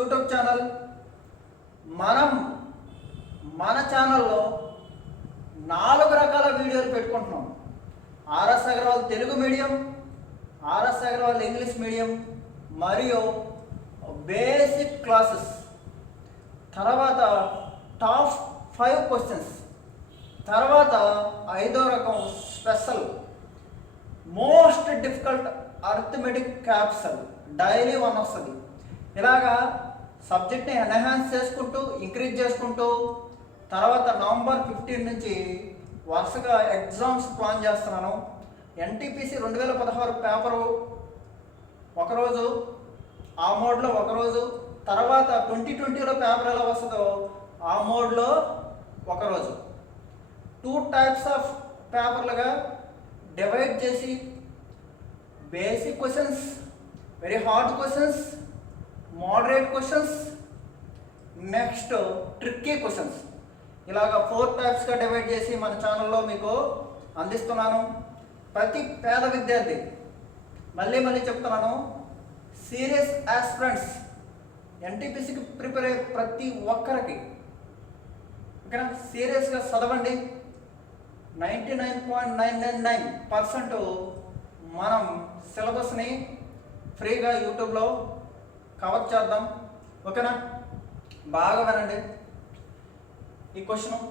YouTube channel. మనం మన ఛానల్లో 4 రకాల వీడియోలు పెట్టుకుంటున్నాం. RS Agarwal Telugu medium, RS Agarwal English medium మరియు బేసిక్ క్లాసెస్. తర్వాత టాప్ 5 క్వశ్చన్స్. తర్వాత 5వ రకం special most difficult arithmetic capsule daily 1 వస్తుంది. ఇలాగా సబ్జెక్ట్ని ఎన్హాన్స్ చేసుకుంటూ ఇంక్రీజ్ చేసుకుంటూ తర్వాత నవంబర్ 15 నుంచి వరుసగా ఎగ్జామ్స్ ప్లాన్ చేస్తున్నాను. ఎన్టీపీసీ 2016 పేపరు ఒకరోజు, ఆ మోడ్లో ఒకరోజు, తర్వాత 2020లో పేపర్ ఎలా వస్తుందో ఆ మోడ్లో ఒకరోజు 2 టైప్స్ ఆఫ్ పేపర్లుగా డివైడ్ చేసి basic questions, very hard questions, moderate questions, next tricky questions, ఇలాగ 4 టైప్స్గా డివైడ్ చేసి మన ఛానల్లో మీకు అందిస్తున్నాను. ప్రతి పేద విద్యార్థి, మళ్ళీ చెప్తున్నాను, సీరియస్ ఆస్పిరెంట్స్, ఎన్టీపీసీకి ప్రిపేర్ అయ్యే ప్రతి ఒక్కరికి ఓకేనా, సీరియస్గా చదవండి. 99.999% మనం సిలబస్ని ఫ్రీగా యూట్యూబ్లో కవర్ చేద్దాం. ఓకేనా, బాగా వినండి ఈ question.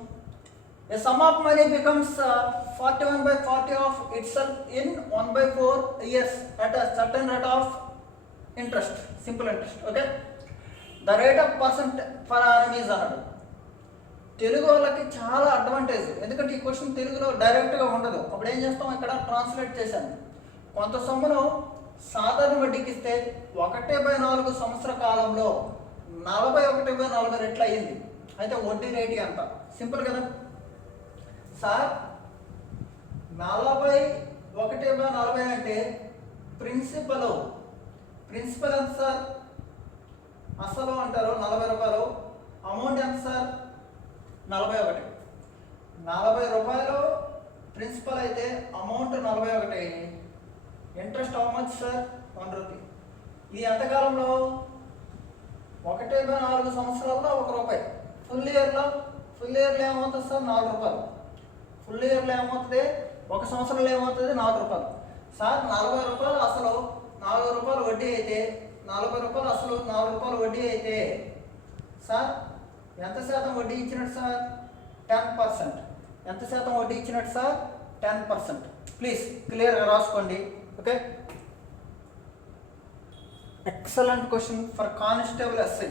A sum of money becomes 41/40 of itself in 1/4 years at a certain rate of interest, simple interest. Okay, the rate of percent per annum is అన్నాడు. తెలుగు వాళ్ళకి చాలా అడ్వాంటేజ్, ఎందుకంటే ఈ క్వశ్చన్ తెలుగులో డైరెక్ట్గా ఉండదు. అప్పుడు ఏం చేస్తాం, ఇక్కడ ట్రాన్స్లేట్ చేశాను. కొంత సొమ్మును సాధారణ వడ్డీకి ఇస్తే 1/4 సంవత్సర కాలంలో 41/40 రెట్లు అయ్యింది. అయితే వడ్డీ రేటు ఎంత? సింపుల్ కదా సార్. 41/40 అంటే ప్రిన్సిపల్ ఎంత సార్? అసలు అంటారు 40 రూపాయలు. అమౌంట్ ఎంత సార్? 41. 40 రూపాయలు ప్రిన్సిపల్ అయితే amount 41. Interest how much sir? 1 rupee. ఇది ఎంతకాలంలో? 1/4 సంవత్సరాల్లో 1 రూపాయి. ఫుల్ ఇయర్లో ఏమవుతుంది సార్? 4 రూపాయలు. ఫుల్ ఇయర్లో ఏమవుతుంది? 1 సంవత్సరంలో ఏమవుతుంది? 4 రూపాయలు. సార్ 40 రూపాయలు అసలు, 4 రూపాయలు వడ్డీ అయితే, 40 రూపాయలు అసలు, 4 రూపాయలు వడ్డీ అయితే సార్ ఎంత శాతం వడ్డీ ఇచ్చినట్టు సార్? 10%. ఎంత శాతం వడ్డీ ఇచ్చినట్టు సార్? 10%. ప్లీజ్ క్లియర్గా రాసుకోండి. Okay, excellent question for constable SI.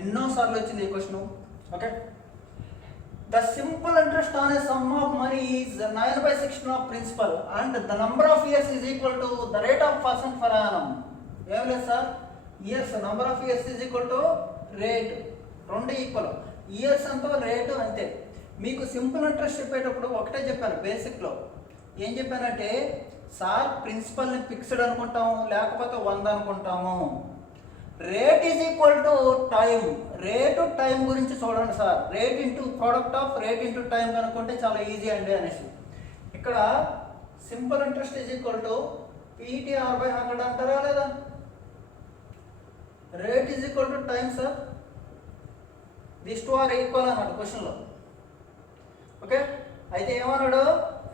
ఎన్నోసార్లు వచ్చింది ఈ question. Okay, the simple interest on a sum of money is 9/16 of principal and the number of years is equal to the rate of percent for annum. ఏం లేదు sir, years, number of years is equal to rate, 2 equal. Years అంతా rate అంతే. మీకు simple interest చెప్పేటప్పుడు ఒకటే చెప్పాను బేసిక్లో. ఏం చెప్పానంటే సార్ ప్రిన్సిపల్ని ఫిక్స్డ్ అనుకుంటాము, లేకపోతే 100 అనుకుంటాము. Rate is equal to time. Rate time గురించి చూడండి sir. Rate into product of rate into time కనుక్కుంటే చాలా ఈజీ అండి అనేసి. ఇక్కడ simple interest is equal to PTR/100 అంటారా లేదా? Rate is equal to time sir. This 2 are equal అన్నాడు క్వశ్చన్లో. ఓకే, అయితే ఏమన్నాడు?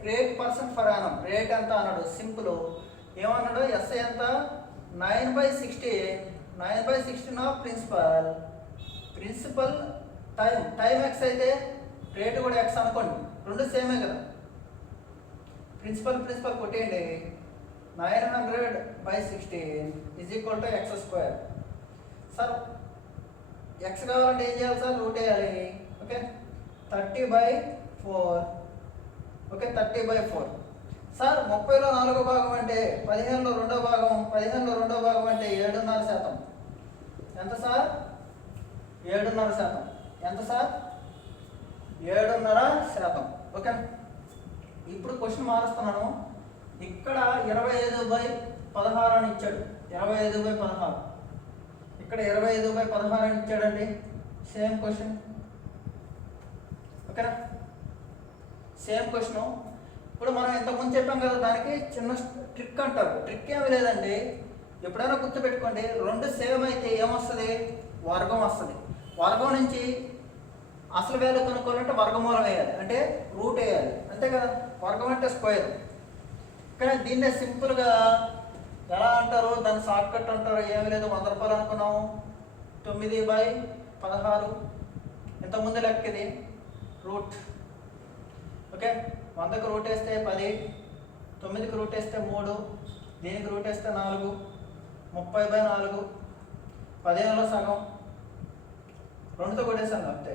Rate percent for annum. Rate ఎంత అన్నాడు? సింపుల్. ఏమన్నాడు? ఎస్ఐ ఎంత? 9/60. 9/16 ఆఫ్ ప్రిన్సిపల్ టైం ఎక్స్ అయితే రేటు కూడా ఎక్స్ అనుకోండి, 2 సేమే కదా. ప్రిన్సిపల్ కొట్టేయండి. 900/16 is equal to x². Sir x కావాలంటే ఏం చేయాలి సార్? రూట్ వేయాలి. ఓకే, 30/4. ఓకే, 30/4. సార్ 30లో 4వ భాగం అంటే 15లో 2వ భాగం, 15లో 2వ భాగం అంటే 7.5%. ఎంత సార్? 7.5%. ఎంత సార్? 7.5%. ఓకే, ఇప్పుడు క్వశ్చన్ మారుస్తున్నాను. ఇక్కడ 25/16 అని ఇచ్చాడు. 25/16. ఇక్కడ 25/16 అని ఇచ్చాడండి. Same question. ఓకేనా, సేమ్ క్వశ్చన్. ఇప్పుడు మనం ఇంతకుముందు చెప్పాం కదా, దానికి చిన్న ట్రిక్ అంటారు. ట్రిక్ ఏమి లేదండి, ఎప్పుడైనా గుర్తుపెట్టుకోండి, రెండు సేమ్ అయితే ఏమొస్తుంది? వర్గం వస్తుంది. వర్గం నుంచి అసలు వాల్యూ కనుక్కోవాలంటే వర్గమూలం వేయాలి, అంటే రూట్ వేయాలి, అంతే కదా. వర్గం అంటే స్క్వేర్. కానీ దీన్నే సింపుల్గా ఎలా అంటారు, దాన్ని షార్ట్ కట్ అంటారు. ఏమీ లేదు, 100 రూపాయలు అనుకున్నాము. 9/16 ఇంతకుముందు లెక్క ఇది రూట్. ఓకే, 100కి రూట్ వేస్తే 10, 9కి రూట్ వేస్తే 3, దీనికి రూట్ వేస్తే 4, 30/4, 15లో సగం. 2తో కొట్టేసాను అంతే.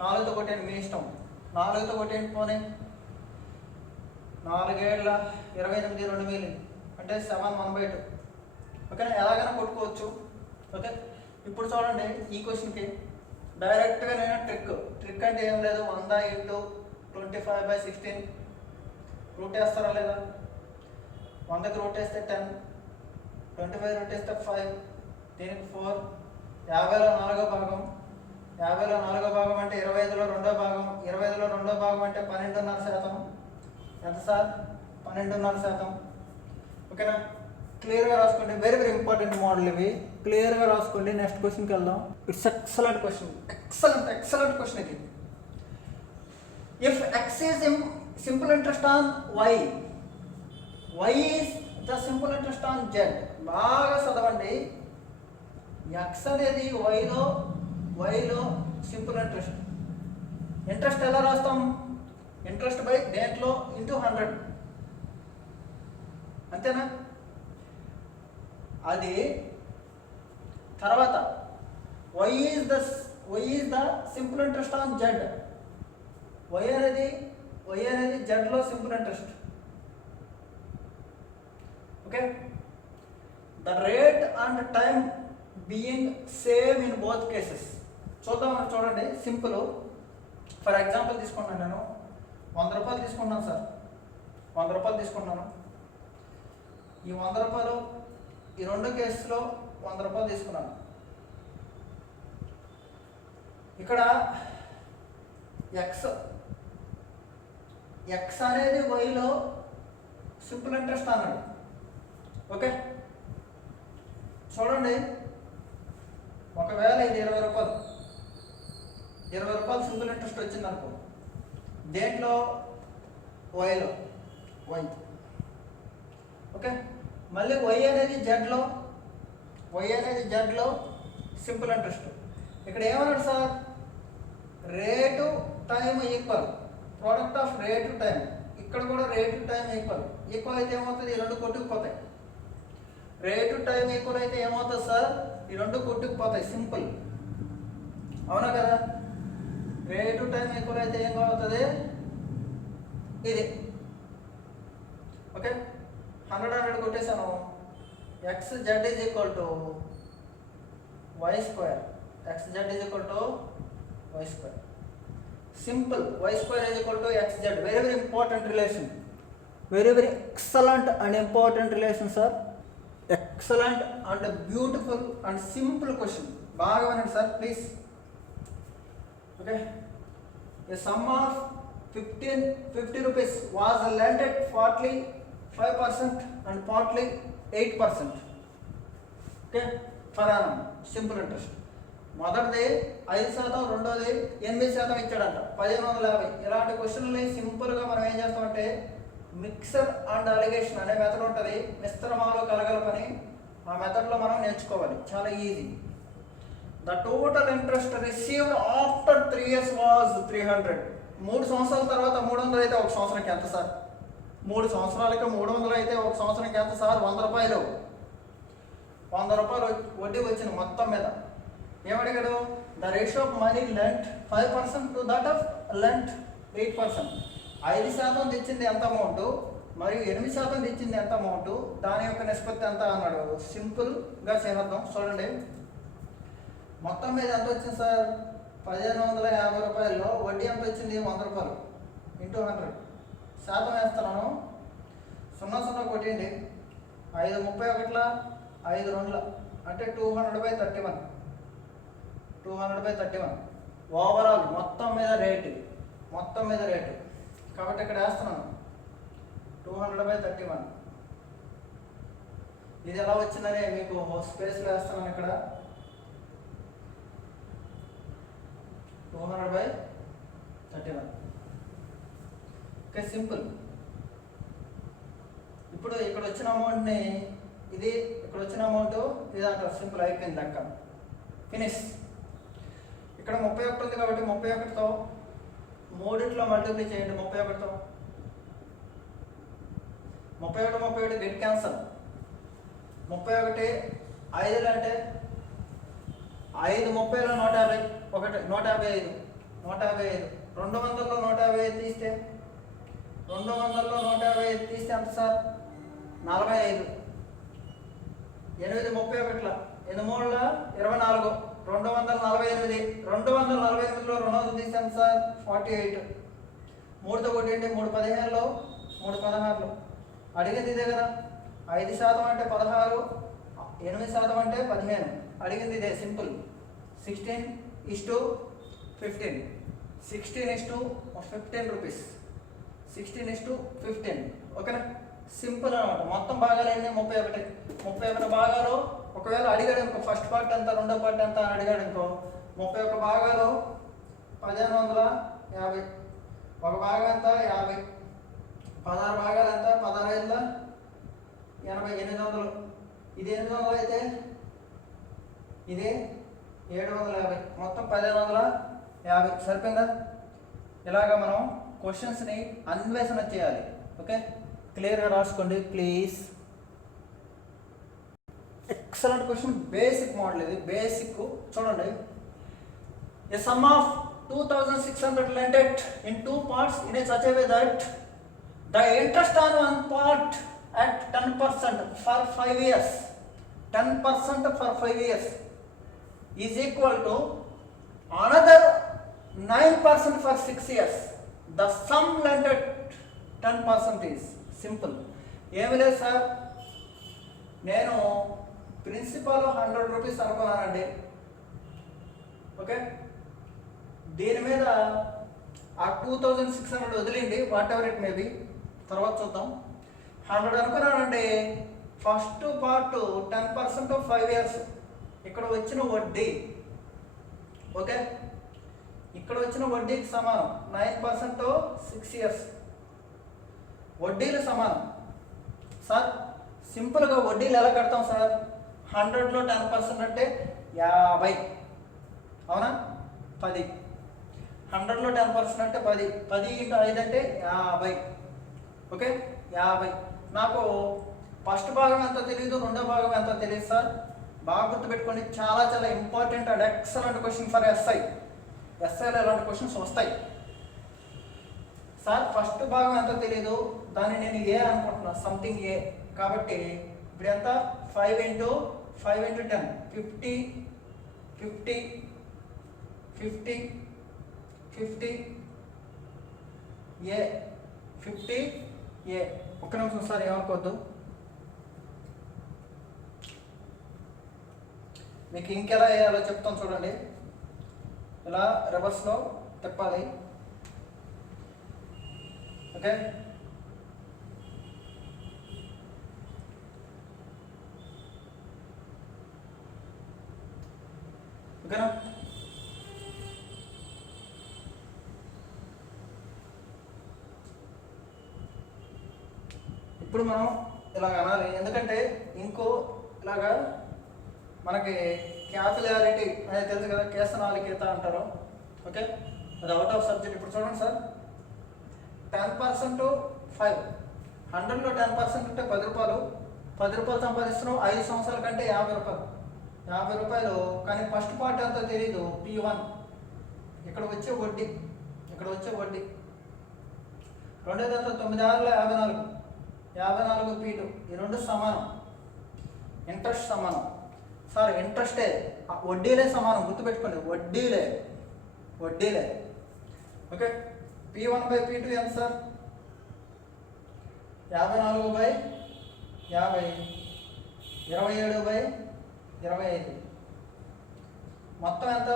4తో కొట్టేయండి, మీ ఇష్టం. 4తో కొట్టేయండి, పోనీ 4 ఏళ్ళ 28, 2 మిగిలింది అంటే 7/1/2. ఓకేనా, ఎలాగైనా కొట్టుకోవచ్చు. ఓకే, ఇప్పుడు చూడండి ఈ క్వశ్చన్కి డైరెక్ట్గా నేను ట్రిక్ అంటే ఏం లేదు. 100 × 25/16 రూట్ వేస్తారా లేదా? 100కి రూట్ వేస్తే 10, 25 రూట్ వేస్తే 5, దీనికి 4, 50లో 4వ భాగం. 50లో 4వ భాగం అంటే 25లో 2వ భాగం. 25లో 2వ భాగం అంటే 12.5%. ఎంత సార్? 12.5%. ఓకేనా, క్లియర్గా రాసుకోండి. వెరీ వెరీ ఇంపార్టెంట్ మోడల్ ఇవి, క్లియర్గా రాసుకోండి. నెక్స్ట్ క్వశ్చన్కి వెళ్దాం. It's excellent question, excellent question ఇది. If x is simple interest on y, y is the simple interest on z. బాగా చదవండి. ఎక్స్ అనేది వైలో సింపుల్ ఇంట్రెస్ట్. ఇంట్రెస్ట్ ఎలా రాస్తాం? ఇంట్రెస్ట్ బై దేంట్లో ఇంటూ 100, అంతేనా? అది తర్వాత y is the simple interest on z. Y అనేది జెడ్లో simple interest. Okay, the rate and time being same in both cases. చూడండి సింపుల్. ఫర్ ఎగ్జాంపుల్ తీసుకున్నాను, నేను 100 రూపాయలు తీసుకున్నాను సార్. 100 రూపాయలు తీసుకున్నాను. ఈ 100 రూపాయలు ఈ రెండు కేసులో 100 రూపాయలు తీసుకున్నాను. ఇక్కడ ఎక్స్ అనేది వైలో సింపుల్ ఇంట్రెస్ట్ అన్నాడు. ఓకే, చూడండి, ఒకవేళ ఇది 20 రూపాయలు, 20 రూపాయలు సింపుల్ ఇంట్రెస్ట్ వచ్చింది అనుకో. దేంట్లో? వైలో, వై. ఓకే, మళ్ళీ వై అనేది జెడ్లో సింపుల్ ఇంట్రెస్ట్. ఇక్కడ ఏమన్నాడు sir? Rate time equal, product off rate time. ఇక్కడ కూడా రేటు టైం ఈక్వల్ అయితే ఏమవుతుంది? ఈ రెండు కొట్టుకుపోతాయి. రేటు టైం ఈక్వల్ అయితే ఏమవుతుంది సార్? ఈ రెండు కొట్టుకుపోతాయి. సింపుల్, అవునా కదా? రేటు టైం ఈక్వల్ అయితే ఏం అవుతుంది? ఇది. ఓకే, 100 కొట్టేసాను. X z is equal to y square. Simple. Y square is equal to x z. Very very important relation. Very very excellent and important relation sir. Excellent and beautiful and simple question. బాగా వినండి sir please. Okay, a sum of 50 rupees was lent at partly 5% and partly 8%. Okay, per annum simple interest. మొదటిది 5%, రెండోది 8% ఇచ్చాడంట, 1550. ఇలాంటి క్వశ్చన్ని సింపుల్గా మనం ఏం చేస్తామంటే మిక్సర్ అండ్ అలిగేషన్ అనే మెథడ్ ఉంటుంది. మిశ్రమాలు కలగలపని ఆ మెథడ్లో మనం నేర్చుకోవాలి. చాలా easy. The total interest received after 3 years was 300. 3 సంవత్సరాల తర్వాత 300 అయితే ఒక సంవత్సరానికి ఎంత సార్? 3 సంవత్సరాలకి 300 అయితే ఒక సంవత్సరానికి ఎంత సార్? 100 రూపాయలు. 100 రూపాయలు వడ్డీ వచ్చింది మొత్తం మీద. ఏమడిగాడు? The ratio of money lent 5% to that of lent 8%. 5% తెచ్చింది ఎంత అమౌంట్ మరియు 8% తెచ్చింది ఎంత అమౌంట్, దాని యొక్క నిష్పత్తి ఎంత అన్నాడు. సింపుల్గా చేద్దాం. చూడండి, మొత్తం మీద ఎంత వచ్చింది సార్? 1550 రూపాయల్లో వడ్డీ ఎంత వచ్చింది? 100 రూపాయలు ఇంటూ 100. శాతం వేస్తున్నాను. 0 కొట్టండి. 5 31 5 2 అంటే 200/31. 200/31 ఓవరాల్ మొత్తం మీద రేటు. కాబట్టి ఇక్కడ వేస్తున్నాను 200/31. ఇది ఎలా వచ్చిందని మీకు స్పేస్లో వేస్తున్నాను ఇక్కడ. 200/31. Okay, simple. ఇప్పుడు ఇక్కడ వచ్చిన అమౌంట్ని ఇది, ఇక్కడ వచ్చిన అమౌంట్ ఇది అంటారు. సింపుల్, అయిపోయింది లెక్క, ఫినిష్. ఇక్కడ 31 ఉంది కాబట్టి 31తో 3 మల్టిప్లై చేయండి. 31తో 31 గెట్ క్యాన్సల్. 31 5 అంటే 5 30లో 150, 155, 155. 200లో 155 తీస్తే 200లో 155 తీస్తే ఎంత సార్? 45. 8 31, 8 3 24, 248. 248లో 200 తీస్తే ఎంత సార్? 48. 3తో కొట్టండి. 3 15లో 3 16లో. అడిగింది ఇదే కదా. 5% అంటే 16, 8% అంటే 15. అడిగింది ఇదే, సింపుల్. 16:15. 16:15 రూపీస్. 16:15. ఓకేనా? సింపుల్ అనమాట. మొత్తం భాగాలు ఎన్ని? 31. 31 భాగాలు ఒకవేళ అడిగాడు అనుకో, ఫస్ట్ పార్ట్ ఎంత, రెండో పార్ట్ ఎంత అని అడిగాడు అనుకో, 31 భాగాలు 1550. ఒక భాగం ఎంత? 50. 16 భాగాలు ఎంత? 16 80, 800. ఇది 800 అయితే ఇది 750. మొత్తం 1550. సరిపోయిందా? ఇలాగా మనం క్వశ్చన్స్ని అన్వేషణ చేయాలి. ఓకే, క్లియర్గా రాసుకోండి please. Excellent question. Basic model ఇది, బేసిక్. చూడండి, a sum of 2600 lended in 2 parts in a such a way that the interest on one part at 10% for 5 years, 10% for 5 years is equal to another 9% for 6 years. The sum lended 10% is. Simple. ఏమి లేదు sir, నేను principal 100 rupees అనుకున్నానండి. Okay, దీని మీద ఆ 2600 వదిలింది, what ever it maybe, తర్వాత చూద్దాం. 100 అనుకున్నానండి. First part 10% 5 years. ఇక్కడ వచ్చిన వడ్డీ, ఓకే, ఇక్కడ వచ్చిన వడ్డీకి సమానం 9% 6 years. వడ్డీలు సమానం. సార్ సింపుల్గా వడ్డీలు ఎలా కడతాం సార్? 100లో 10% అంటే 50, అవునా? 10. 100లో 10% అంటే 10. 10 × 5 అంటే 50. ఓకే, 50. నాకు ఫస్ట్ భాగం ఎంతో తెలియదు, రెండో భాగం ఎంతో తెలియదు సార్. బాగా గుర్తుపెట్టుకోండి, చాలా చాలా important and excellent question for SI. ఎస్ఐలో ఇలాంటి క్వశ్చన్స్ వస్తాయి. సార్ ఫస్ట్ భాగం ఎంతో తెలియదు, దాన్ని నేను ఏ అనుకుంటున్నా, సంథింగ్ ఏ. కాబట్టి ఇప్పుడు ఎంత? 5 × 10 50, 50, 50, 50 ఏ, 50 ఏ. ఒక్క నిమిషం సార్, ఏమనుకోవద్దు. మీకు ఇంకెలా వేయాలో చెప్తాను చూడండి. ఇలా రివర్స్లో తిప్పాలి. ఓకే, ఓకేనా? ఇప్పుడు మనం ఇలాగ అనాలి, ఎందుకంటే ఇంకో ఇలాగా మనకి క్యాపిలారిటీ అనేది తెలుసు కదా, కేసనాలికేత అంటారు. ఓకే, అది అవుట్ ఆఫ్ సబ్జెక్ట్. ఇప్పుడు చూడండి సార్, 10% 5. 100లో 10% అంటే 10 రూపాయలు. 10 రూపాయలు సంపాదిస్తున్నాం 5 సంవత్సరాల కంటే 50 రూపాయలు. 50 రూపాయలు. కానీ ఫస్ట్ పార్ట్ అంతా తెలియదు, P1. ఇక్కడ వచ్చే వడ్డీ, ఇక్కడ వచ్చే వడ్డీ. రెండోదంతా 9 6 54. 54 P2. ఈ రెండు సమానం. ఇంట్రెస్ట్ సమానం. సార్ ఇంట్రెస్టే, వడ్డీలే సమానం, గుర్తుపెట్టుకోండి. వడ్డీలే, వడ్డీలే. ఓకే, P1/P2 ఎంత సార్? 54/50, 27/25. మొత్తం ఎంత?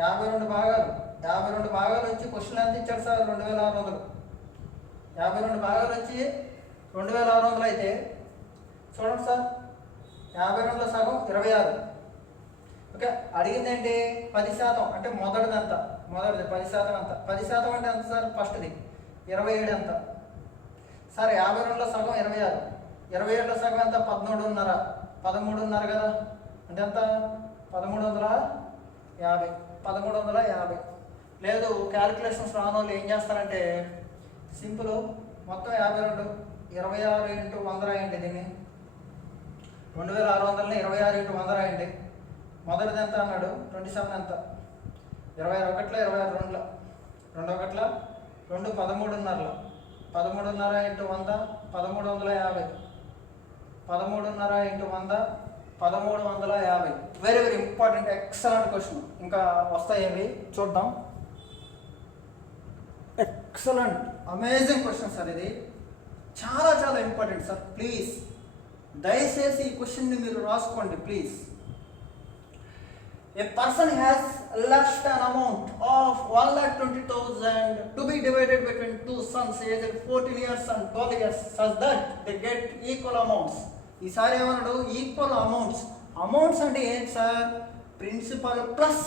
52 భాగాలు. 52 భాగాలు వచ్చి క్వశ్చన్ ఎంత ఇచ్చారు సార్? 2600. 52 భాగాలు వచ్చి 2600 అయితే చూడండి సార్, 52లో సగం 26. ఓకే, అడిగింది ఏంటి 10%, అంటే మొదటిది 10% ఎంత? 10% అంటే ఎంత సార్? ఫస్ట్ది 27 ఎంత సార్? 52లో సగం 26, 27లో సగం ఎంత? 13.5 కదా, అంటే ఎంత? 1350. లేదు క్యాలిక్యులేషన్స్ రాని వాళ్ళు ఏం చేస్తారంటే సింపుల్, మొత్తం 52, 26 ఇంటూ 100 రాయండి. దీన్ని 2600ని 26 ఇంటూ 100 రాయండి. మొదటిది ఎంత అన్నాడు? 27 ఎంత? 21లో 22లో 2 1 2 13.5 13.5 into 100 1350. 13.5 into 100 1350. Very very important, excellent question. ఇంకా వస్తాయేవి చూద్దాం. Excellent, amazing question sir. ఇది చాలా చాలా ఇంపార్టెంట్ సార్. ప్లీజ్ దయచేసి ఈ క్వశ్చన్ని మీరు రాసుకోండి please. A person has left an amount of 1,20,000 to be divided between two sons aged 14 years and 12 years such that they get equal amounts. ఈసారి ఏమన్నాడు? Equal amounts. అమౌంట్స్ అంటే ఏంటి sir? Principal plus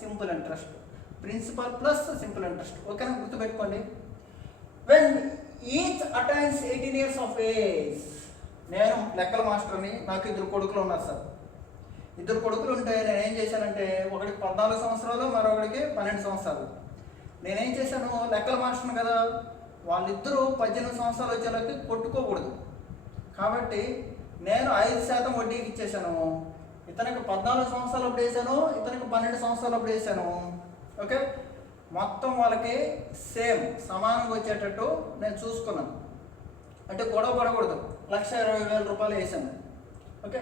simple interest. Principal plus simple interest. ఓకేనా, గుర్తుపెట్టుకోండి. When each attains 18 years of age. నేను లెక్కల మాస్టర్ని, నాకు 2 కొడుకులు ఉన్నారు సార్. 2 కొడుకులు ఉంటే నేనేం చేశానంటే, ఒకడికి 14 సంవత్సరాలు, మరొకడికి 12 సంవత్సరాలు. నేనేం చేశాను? లెక్కల మాస్టర్ని కదా, వాళ్ళిద్దరూ 18 సంవత్సరాలు వచ్చేలాకి కొట్టుకోకూడదు. కాబట్టి నేను 5% వడ్డీకి ఇచ్చేసాను. ఇతనికి 14 సంవత్సరాలు అప్పుడు వేసాను, ఇతనికి 12 సంవత్సరాలు అప్పుడు వేసాను. ఓకే, మొత్తం వాళ్ళకి సేమ్ సమానంగా వచ్చేటట్టు నేను చూసుకున్నాను. అంటే గొడవ పడకూడదు. 1,20,000 రూపాయలు వేసాను. ఓకే,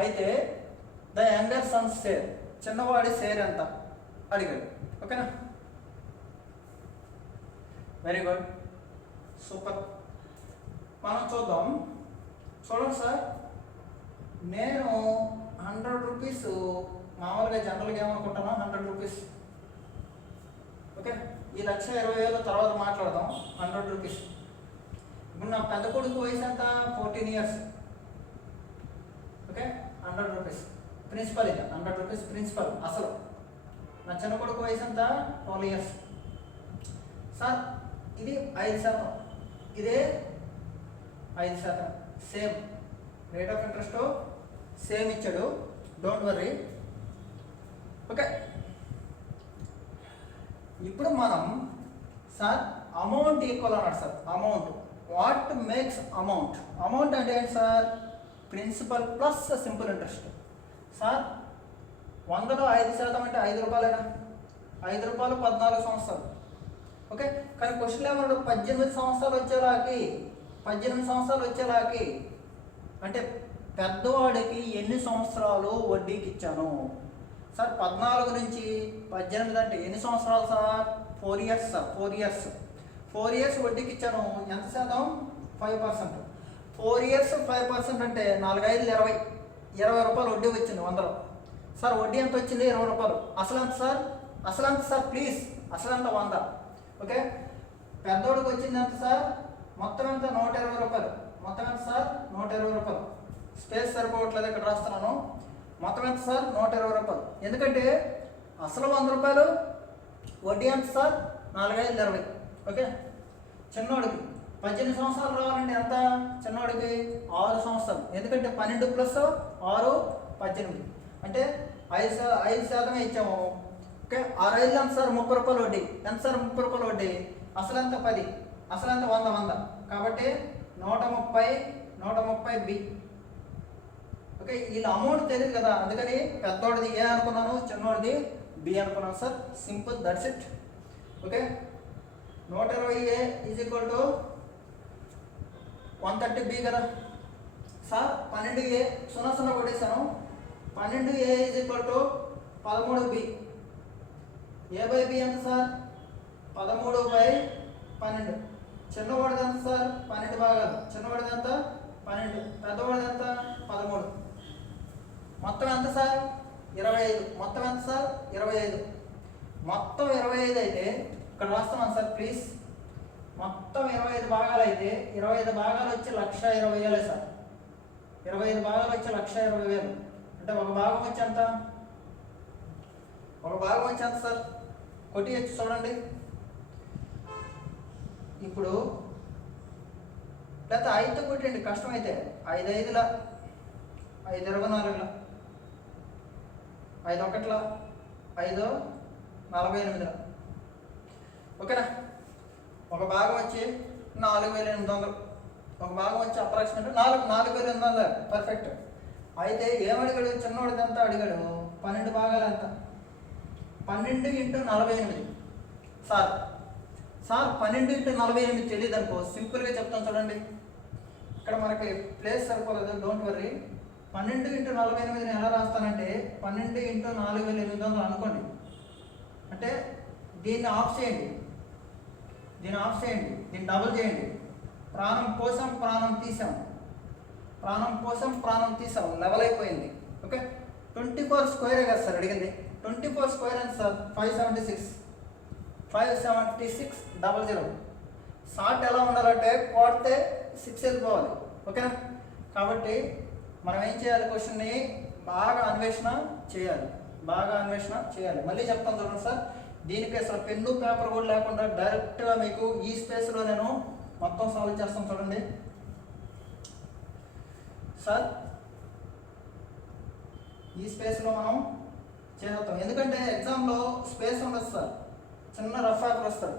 అయితే ద యంగర్ సన్స్ షేర్, చిన్నవాడి షేర్ ఎంత అడిగాడు. ఓకేనా, వెరీ గుడ్, సూపర్. మనం చూద్దాం. చూడండి సార్, నేను 100 రూపీస్ మామూలుగా జనరల్గా ఏమనుకుంటాను, 100 రూపీస్. ఓకే, ఈ 1,20,000 తర్వాత మాట్లాడదాం. 100 రూపీస్. ఇప్పుడు నా పెద్ద కొడుకు వయసు ఎంత? 14 years. Okay, 100 rupees principal. ఇది 100 రూపీస్ ప్రిన్సిపల్ అసలు. నా చిన్న కొడుకు వయసు ఎంత? 12 years. సార్ ఇది 5%, ఇదే 5%. Same rate of interest same ఇచ్చాడు, డోంట్ వర్రీ. ఓకే, ఇప్పుడు మనం సార్ అమౌంట్ ఈక్వల్ అన్నాడు sir. Amount, what makes amount? Amount అంటే ఏంటి sir? Principal plus simple interest. Sir 100లో 5% అంటే 5 రూపాయలేనా? 5 రూపాయలు 14 సంవత్సరాలు. ఓకే, కానీ క్వశ్చన్ ఏమన్నాడు? 18 సంవత్సరాలు వచ్చేలాకి అంటే పెద్దవాడికి ఎన్ని సంవత్సరాలు వడ్డీకి ఇచ్చాను సార్? 14 నుంచి 18 అంటే ఎన్ని సంవత్సరాలు సార్? 4 years sir. 4 years వడ్డీకి ఇచ్చాను. ఎంత శాతం? 5%. 4 years 5% అంటే 4 5 20 రూపాయలు వడ్డీ వచ్చింది 100లో. సార్ వడ్డీ ఎంత వచ్చింది? 20 రూపాయలు. అసలు ఎంత సార్? ప్లీజ్, అసలు ఎంత? 100. ఓకే, పెద్దోడికి వచ్చింది ఎంత సార్? మొత్తం ఎంత? 120 రూపాయలు. మొత్తం ఎంత సార్? 120 రూపాయలు. స్పేస్ సరిపోవట్లేదు, ఇక్కడ రాస్తున్నాను. మొత్తం ఎంత సార్? 120 రూపాయలు. ఎందుకంటే అసలు 100 రూపాయలు, వడ్డీ ఎంత సార్? 4 5 20. ఓకే, చిన్నోడికి 18 సంవత్సరాలు రావాలంటే ఎంత? చిన్నోడికి 6 సంవత్సరాలు. ఎందుకంటే 12 + 6 18, అంటే 5% ఇచ్చాము. ఓకే, 6 5 ఎంత సార్? 30 రూపాయలు వడ్డీ. ఎంత సార్? 30 రూపాయలు వడ్డీ. అసలు ఎంత? 10. అసలు ఎంత? 100. కాబట్టి 130 బి. ఓకే, వీళ్ళ అమౌంట్ తెలియదు కదా, అందుకని పెద్దోడిది ఏ అనుకున్నాను, చిన్నోడిది బి అనుకున్నాను sir. Simple, that's it. Okay, 120A is equal to 130 B కదా సార్. 12A 0 కొట్టేశాను. 12A is equal to 13 B. A/B ఎంత సార్? 13/12. చిన్నవాడిది ఎంత సార్? 12 భాగాలు. చిన్నవాడిది ఎంత? 12. పెద్దవాడిది ఎంత? 13. మొత్తం ఎంత సార్? 25. మొత్తం ఎంత సార్? 25. మొత్తం 25 అయితే ఇక్కడ రాస్తున్నాను సార్ ప్లీజ్. మొత్తం 25 భాగాలు అయితే 25 భాగాలు వచ్చి 1,20,000 సార్. 25 భాగాలు వచ్చి 1,20,000. అంటే ఒక భాగం వచ్చి ఎంత? ఒక భాగం వచ్చి ఎంత సార్? కొట్టి వచ్చి చూడండి. ఇప్పుడు లేకపోతే 5తో కొట్టండి కష్టమైతే. 5 5ల 5 24ల 5 1ల 5 48ల. ఓకేనా? ఒక భాగం వచ్చి 4,800. ఒక భాగం వచ్చి అప్రాక్సిమేట్ 4,800. పర్ఫెక్ట్. అయితే ఏమడిగాడు? చిన్నవాడికి ఎంత అడిగాడు? 12 భాగాలు ఎంత? 12 × 48. సార్ 12 × 48 తెలియదు అనుకో, సింపుల్గా చెప్తాను చూడండి. ఇక్కడ మనకి ప్లేస్ సరిపోలేదు, డోంట్ వర్రీ. 12 × 48 ఎలా రాస్తానంటే 12 × 4,800 అనుకోండి. అంటే దీన్ని ఆఫ్ చేయండి, దీన్ని డబుల్ చేయండి. ప్రాణం పోసాం, ప్రాణం తీసాం, ప్రాణం పోసాం, ప్రాణం తీసాం, లెవెల్ అయిపోయింది. ఓకే, 24 స్క్వేరే కదా సార్ అడిగింది. 24 స్క్వేర్ ఎంత సార్? 576. 57600. షార్ట్ ఎలా ఉండాలంటే కొడితే 6 వెళ్ళిపోవాలి. ఓకేనా? కాబట్టి మనం ఏం చేయాలి? క్వశ్చన్ని బాగా అన్వేషణ చేయాలి. మళ్ళీ చెప్తాను చూడండి సార్. దీనికి అసలు పెన్ను పేపర్ కూడా లేకుండా డైరెక్ట్గా మీకు ఈ స్పేస్లో నేను మొత్తం సాల్వ్ చేస్తాను చూడండి సార్. ఈ స్పేస్లో మనం చేస్తాం, ఎందుకంటే ఎగ్జామ్లో స్పేస్ ఉండదు సార్, చిన్న రఫ్ పేపర్ వస్తుంది.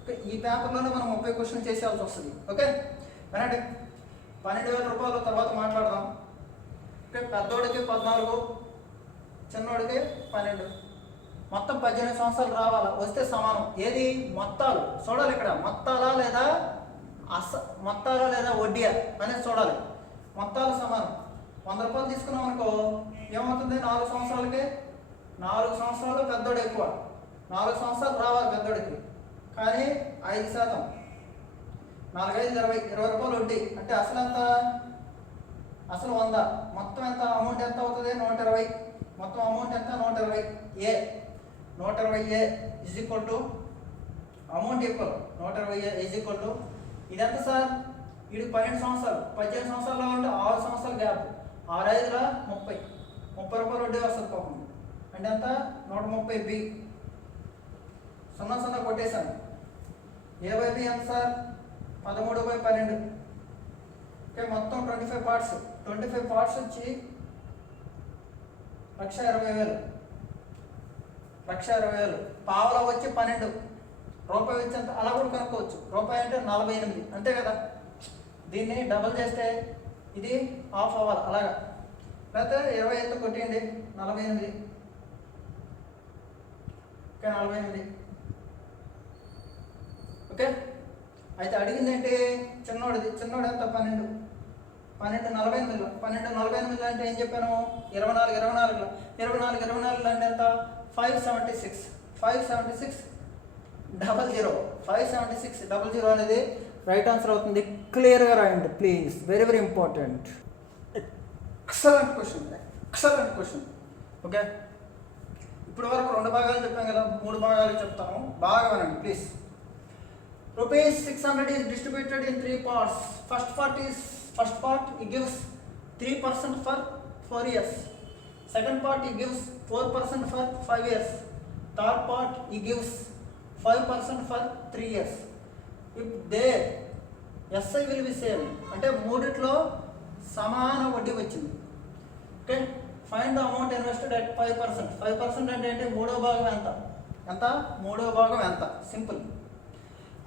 ఓకే, ఈ పేపర్లోనే మనం 30 క్వశ్చన్ చేసేయాల్సి వస్తుంది. ఓకే, వినండి. 12,000 రూపాయలు తర్వాత మాట్లాడదాం. ఓకే, పెద్దోడికి 14, చిన్నోడికి 12, మొత్తం 18 సంవత్సరాలు రావాలా? వస్తే సమానం. ఏది? మొత్తాలు చూడాలి ఇక్కడ. మొత్తాలా లేదా వడ్డీయా అనేది చూడాలి. మొత్తాలు సమానం. 100 రూపాయలు తీసుకున్నాం అనుకో, ఏమవుతుంది? 4 సంవత్సరాలకి 4 సంవత్సరాలు పెద్దోడు ఎక్కువ, 4 సంవత్సరాలు రావాలి పెద్దోడికి. కానీ 5%, 4 5 20, 20 రూపాయలు వడ్డీ. అంటే అసలు ఎంత? అసలు 100. మొత్తం ఎంత? అమౌంట్ ఎంత అవుతుంది? 120. మొత్తం అమౌంట్ ఎంత? 120. 120 is equal to amount equal 120 is equal to ఇదెంత సార్? వీడికి 12 సంవత్సరాలు, 18 సంవత్సరాలు ఉంటే 6 సంవత్సరాల గ్యాప్. 6 5ల 30, 30 రూపాయలు వడ్డీ వస్తుంది పాపం. అంటే ఎంత? 130. బి 0 కొట్టేశాను. A/B ఎంత సార్? 13/12. ఓకే, మొత్తం 25 పార్ట్స్. 25 పార్ట్స్ వచ్చి 1,20,000. 1,20,000. పావలా వచ్చి 12. రూపాయి వచ్చి ఎంత? అలా కూడా కనుక్కోవచ్చు. రూపాయి అంటే 48, అంతే కదా. దీన్ని డబల్ చేస్తే ఇది ఆఫ్ అవ్వాలి అలాగా. లేకపోతే 20 కొట్టేయండి, 48. ఓకే, 48. ఓకే, అయితే అడిగింది ఏంటి? చిన్నోడు ఎంత? 12. 12 48 అంటే ఏం చెప్పాను? 24 అంటే ఎంత? 576. 57600. 57600 అనేది రైట్ ఆన్సర్ అవుతుంది. క్లియర్గా రాయండి please, very very important. Excellent question. Okay, ఇప్పుడు వరకు 2 భాగాలు చెప్పాం కదా, 3 భాగాలు చెప్తాను, బాగా వినండి please. ₹600 is distributed in 3 parts. First part it gives 3% for 4 years. Second part it gives 4% for 5 years. Third part it gives 5% for 3 years. If they SI will be same, అంటే మూడిట్లో సమాన వడ్డీ వచ్చింది. Okay, find the amount invested at 5%. 5% అంటే ఏంటి? మూడో భాగం ఎంత? సింపుల్.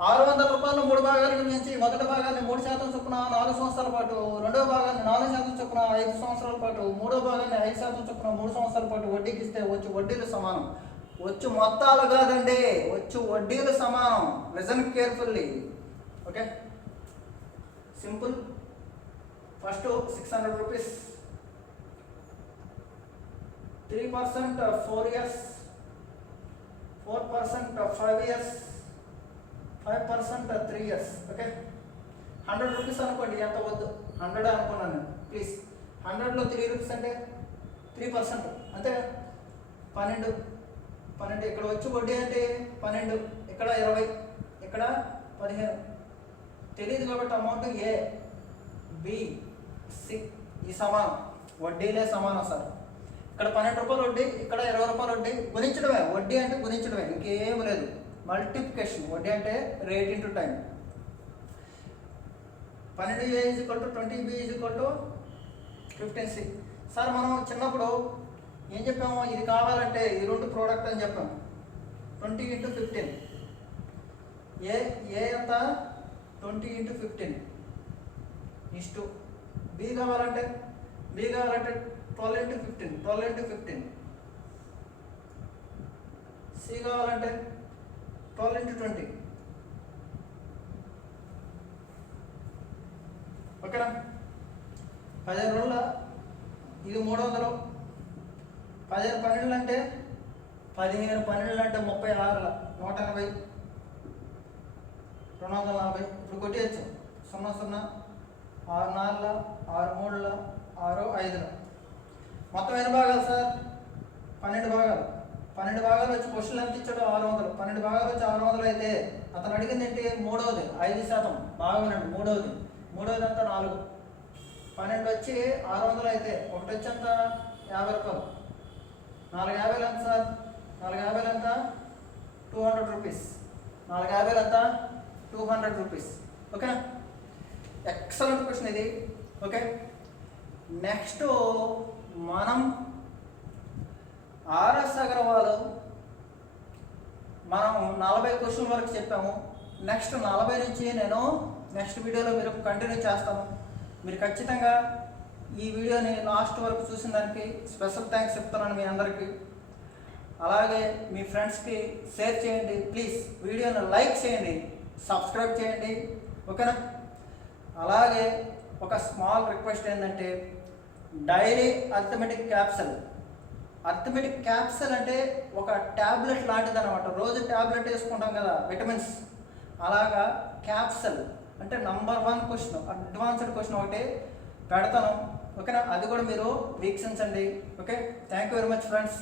600 రూపాయలు 3 భాగాలకు మించి మొదటి భాగాన్ని 3% చొప్పున 4 సంవత్సరాల పాటు, రెండో భాగాన్ని 4% చొప్పున 5 సంవత్సరాల పాటు, మూడో భాగాన్ని 5% చొప్పున 3 సంవత్సరాల పాటు వడ్డీకి ఇస్తే వచ్చి వడ్డీలు సమానం. వచ్చు మొత్తాలు కాదండి, వచ్చు వడ్డీలు సమానం. Listen carefully. Okay, simple. First 600 rupees, 3% 4 years, 4% 5 years, 5% 3 years. Okay, 100 rupees అనుకోండి, ఎంత వద్దు, 100 అనుకున్నాను నేను ప్లీజ్. 100లో 3 రూపీస్ అంటే 3%, అంతే. 12 ఇక్కడ వచ్చి వడ్డీ అంటే 12, ఇక్కడ 20, ఇక్కడ 15. తెలియదు కాబట్టి అమౌంట్ A, B, C ఈ సమానం, వడ్డీలే సమానం సార్. ఇక్కడ 12 రూపాయలు వడ్డీ, ఇక్కడ 20 రూపాయలు వడ్డీ, గుణించడమే. వడ్డీ అంటే గుణించడమే, ఇంకేం లేదు. మల్టిప్లికేషన్. వడ్డీ అంటే rate into time. 12A = 20B = 15C. Sir మనం చిన్నప్పుడు ఏం చెప్పాము, ఇది కావాలంటే ఈ రెండు ప్రోడక్ట్ అని చెప్పాము. 20 × 15. ఏ ఎంత 20 × 15 = బి కావాలంటే 12 × 15, 12 × 15. సి కావాలంటే 12 × 20. ఓకేనా? 15 రోజుల ఇది 300, 15 12 అంటే 36, 180, 240, 240. ఇప్పుడు కొట్టేయచ్చు. 0 0 6 4 6 3 6 5. మొత్తం ఎన్ని భాగాలు సార్? 12 భాగాలు. 12 భాగాలు వచ్చి క్వశ్చన్ ఎంత ఇచ్చాడు? 600. 12 భాగాలు వచ్చి 600 అయితే అతను అడిగింది ఏంటి? మూడవది 5%. బాగా వినండి. మూడవది అంతా 4. 12 వచ్చి 600 అయితే ఒకటి వచ్చి ఎంత? 50 రూపాయలు. 4 50 ఎంత సార్? 4 50 ఎంత? 200 రూపీస్. 4 50 ఎంత? 200 రూపీస్. ఓకేనా? ఎక్సలెంట్ క్వశ్చన్ ఇది. ఓకే, నెక్స్ట్ మనం ఆర్ఎస్ అగర్వాల్ మనం 40 క్వశ్చన్ వరకు చెప్పాము. నెక్స్ట్ 40 నుంచి నేను నెక్స్ట్ వీడియోలో మీరు కంటిన్యూ చేస్తాను. మీరు ఖచ్చితంగా ఈ వీడియోని లాస్ట్ వరకు చూసిన దానికి స్పెషల్ థ్యాంక్స్ చెప్తున్నాను మీ అందరికీ. అలాగే మీ ఫ్రెండ్స్కి షేర్ చేయండి. ప్లీజ్ వీడియోని లైక్ చేయండి, సబ్స్క్రైబ్ చేయండి. ఓకేనా? అలాగే ఒక స్మాల్ రిక్వెస్ట్ ఏంటంటే daily arithmetic capsule. Arithmetic capsule అంటే ఒక ట్యాబ్లెట్ లాంటిది అనమాట. రోజు ట్యాబ్లెట్ వేసుకుంటాం కదా విటమిన్స్, అలాగా క్యాప్సల్ అంటే నంబర్ 1 క్వశ్చన్, అడ్వాన్స్డ్ క్వశ్చన్ ఒకటి పెడతాను. ఓకేనా? అది కూడా మీరు వీక్షించండి. Okay, thank you very much friends.